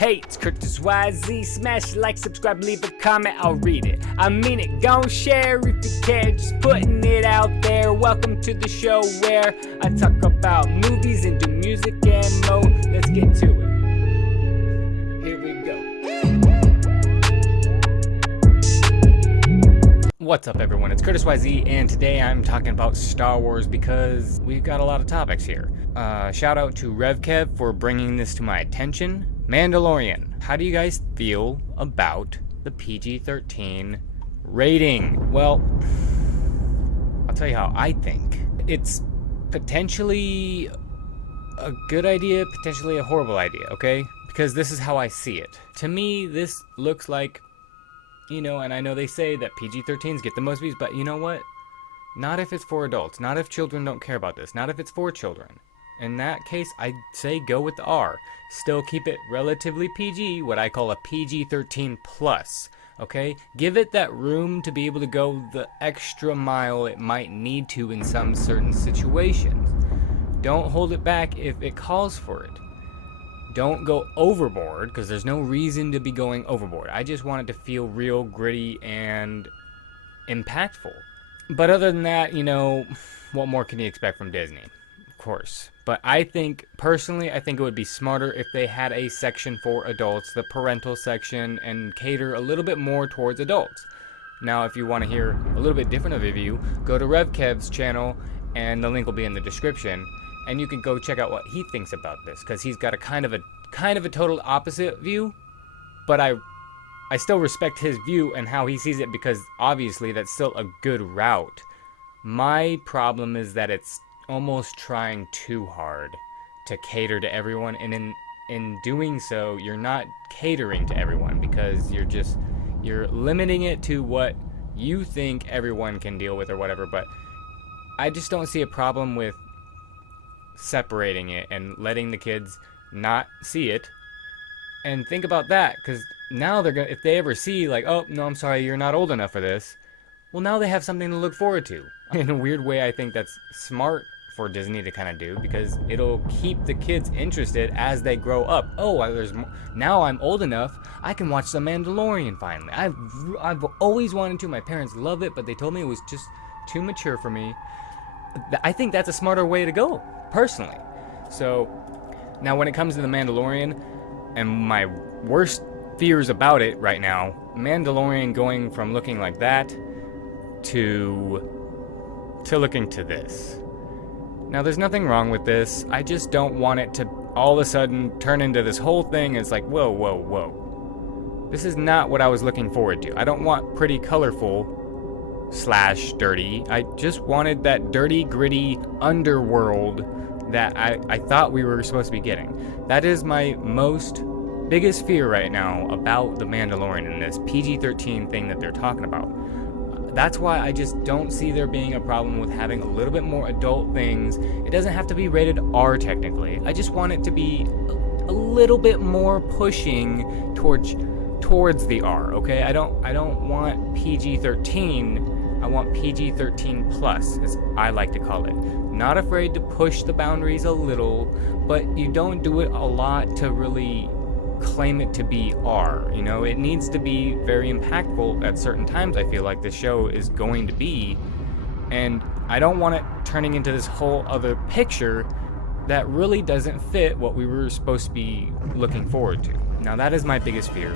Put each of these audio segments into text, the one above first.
Hey, it's Curtis YZ. Smash like, subscribe, leave a comment, I'll read it. I mean it, gon' share if you care, just putting it out there. Welcome to the show where I talk about movies and do music and mo. Let's get to it. Here we go. What's up everyone, it's Curtis YZ, and today I'm talking about Star Wars because we've got a lot of topics here. Shout out to RevKev for bringing this to my attention. Mandalorian. How do you guys feel about the PG13 rating? Well, I'll tell you how I think. It's potentially a good idea, potentially a horrible idea, okay? Because this is how I see it. To me, this looks like, you know, and I know they say that PG13s get the most views, but you know what? Not if it's for adults. Not if children don't care about this. Not if it's for children. In that case, I'd say go with the R. Still keep it relatively PG, what I call a PG-13 plus, okay? Give it that room to be able to go the extra mile it might need to in some certain situations. Don't hold it back if it calls for it. Don't go overboard, because there's no reason to be going overboard. I just want it to feel real, gritty, and impactful. But other than that, you know, what more can you expect from Disney? Course, but I think personally I think it would be smarter if they had a section for adults, the parental section, and cater a little bit more towards adults. Now if you want to hear a little bit different of a view, go to RevKev's channel and the link will be in the description, and you can go check out what he thinks about this, because he's got a kind of a total opposite view, but I still respect his view and how he sees it, because obviously that's still a good route. My problem is that it's almost trying too hard to cater to everyone, and in doing so you're not catering to everyone, because you're limiting it to what you think everyone can deal with or whatever. But I just don't see a problem with separating it and letting the kids not see it. And think about that, because now they're gonna, if they ever see like, oh no, I'm sorry, you're not old enough for this, well now they have something to look forward to. In a weird way, I think that's smart for Disney to kind of do, because it'll keep the kids interested as they grow up. Oh, now I'm old enough, I can watch The Mandalorian finally. I've always wanted to. My parents love it, but they told me it was just too mature for me. I think that's a smarter way to go, personally. So now when it comes to The Mandalorian and my worst fears about it right now, Mandalorian going from looking like that to looking to this. Now, there's nothing wrong with this. I just don't want it to all of a sudden turn into this whole thing. It's like, whoa, whoa, whoa. This is not what I was looking forward to. I don't want pretty, colorful / dirty. I just wanted that dirty, gritty underworld that I thought we were supposed to be getting. That is my biggest fear right now about The Mandalorian and this PG-13 thing that they're talking about. That's why I just don't see there being a problem with having a little bit more adult things. It doesn't have to be rated R technically. I just want it to be a little bit more pushing towards the R, okay? I don't want PG-13. I want PG-13 plus, as I like to call it. Not afraid to push the boundaries a little, but you don't do it a lot to really claim it to be R. You know, it needs to be very impactful at certain times. I feel like the show is going to be, and I don't want it turning into this whole other picture that really doesn't fit what we were supposed to be looking forward to. Now that is my biggest fear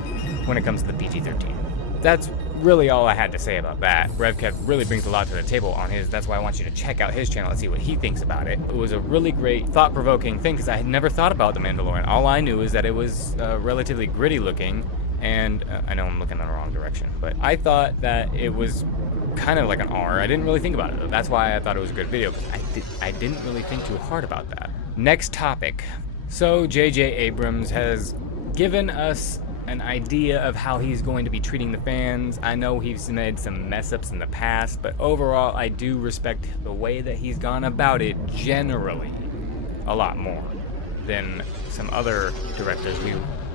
when it comes to the PG-13. That's really all I had to say about that. RevKev really brings a lot to the table on his. That's why I want you to check out his channel and see what he thinks about it. It was a really great, thought-provoking thing, because I had never thought about The Mandalorian. All I knew is that it was relatively gritty looking, and I know I'm looking in the wrong direction, but I thought that it was kind of like an R. I didn't really think about it, though. That's why I thought it was a good video, because I didn't really think too hard about that. Next topic. So J.J. Abrams has given us an idea of how he's going to be treating the fans. I know he's made some mess-ups in the past, but overall I do respect the way that he's gone about it generally a lot more than some other directors we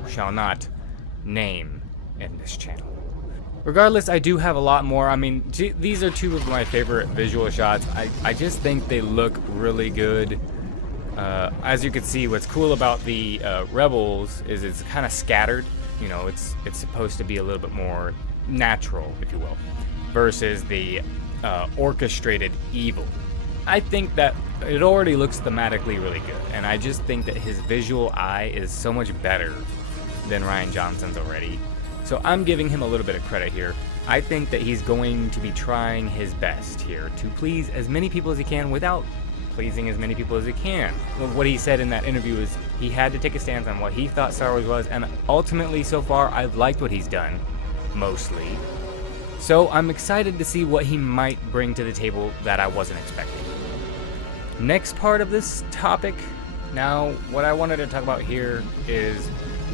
shall not name in this channel. Regardless, I do have a lot more. I mean, these are two of my favorite visual shots. I just think they look really good. As you can see, what's cool about the Rebels is it's kind of scattered. You know, it's supposed to be a little bit more natural, if you will, versus the orchestrated evil. I think that it already looks thematically really good, and I just think that his visual eye is so much better than Rian Johnson's already. So I'm giving him a little bit of credit here. I think that he's going to be trying his best here to please as many people as he can without pleasing as many people as he can. What he said in that interview is he had to take a stance on what he thought Star Wars was, and ultimately so far I've liked what he's done, mostly. So I'm excited to see what he might bring to the table that I wasn't expecting. Next part of this topic, now what I wanted to talk about here is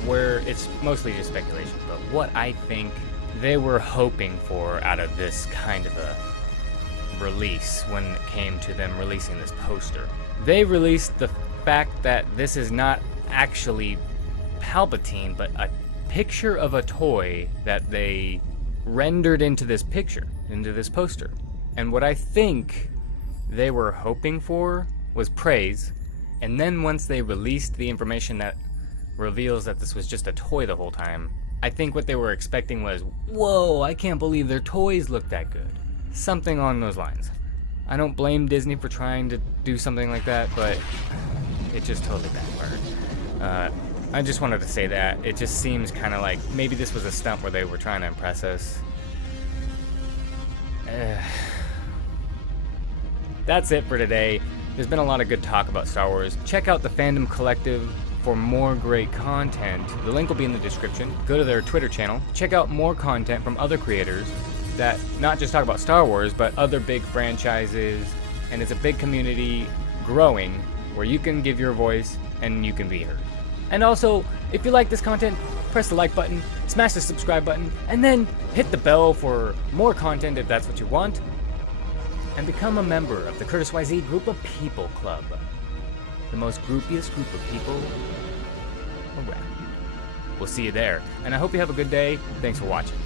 where it's mostly just speculation, but what I think they were hoping for out of this kind of a release when it came to them releasing this poster. They released the fact that this is not actually Palpatine, but a picture of a toy that they rendered into this picture, into this poster. And what I think they were hoping for was praise, and then once they released the information that reveals that this was just a toy the whole time, I think what they were expecting was, whoa, I can't believe their toys look that good. Something along those lines. I don't blame Disney for trying to do something like that, but it just totally backfired. I just wanted to say that. It just seems kind of like maybe this was a stunt where they were trying to impress us. That's it for today. There's been a lot of good talk about Star Wars. Check out the Fandom Collective for more great content. The link will be in the description. Go to their Twitter channel. Check out more content from other creators that not just talk about Star Wars, but other big franchises. And it's a big community growing where you can give your voice and you can be heard. And also, if you like this content, press the like button, smash the subscribe button, and then hit the bell for more content if that's what you want. And become a member of the Curtis YZ Group of People Club. The most groupiest group of people around. We'll see you there, and I hope you have a good day. Thanks for watching.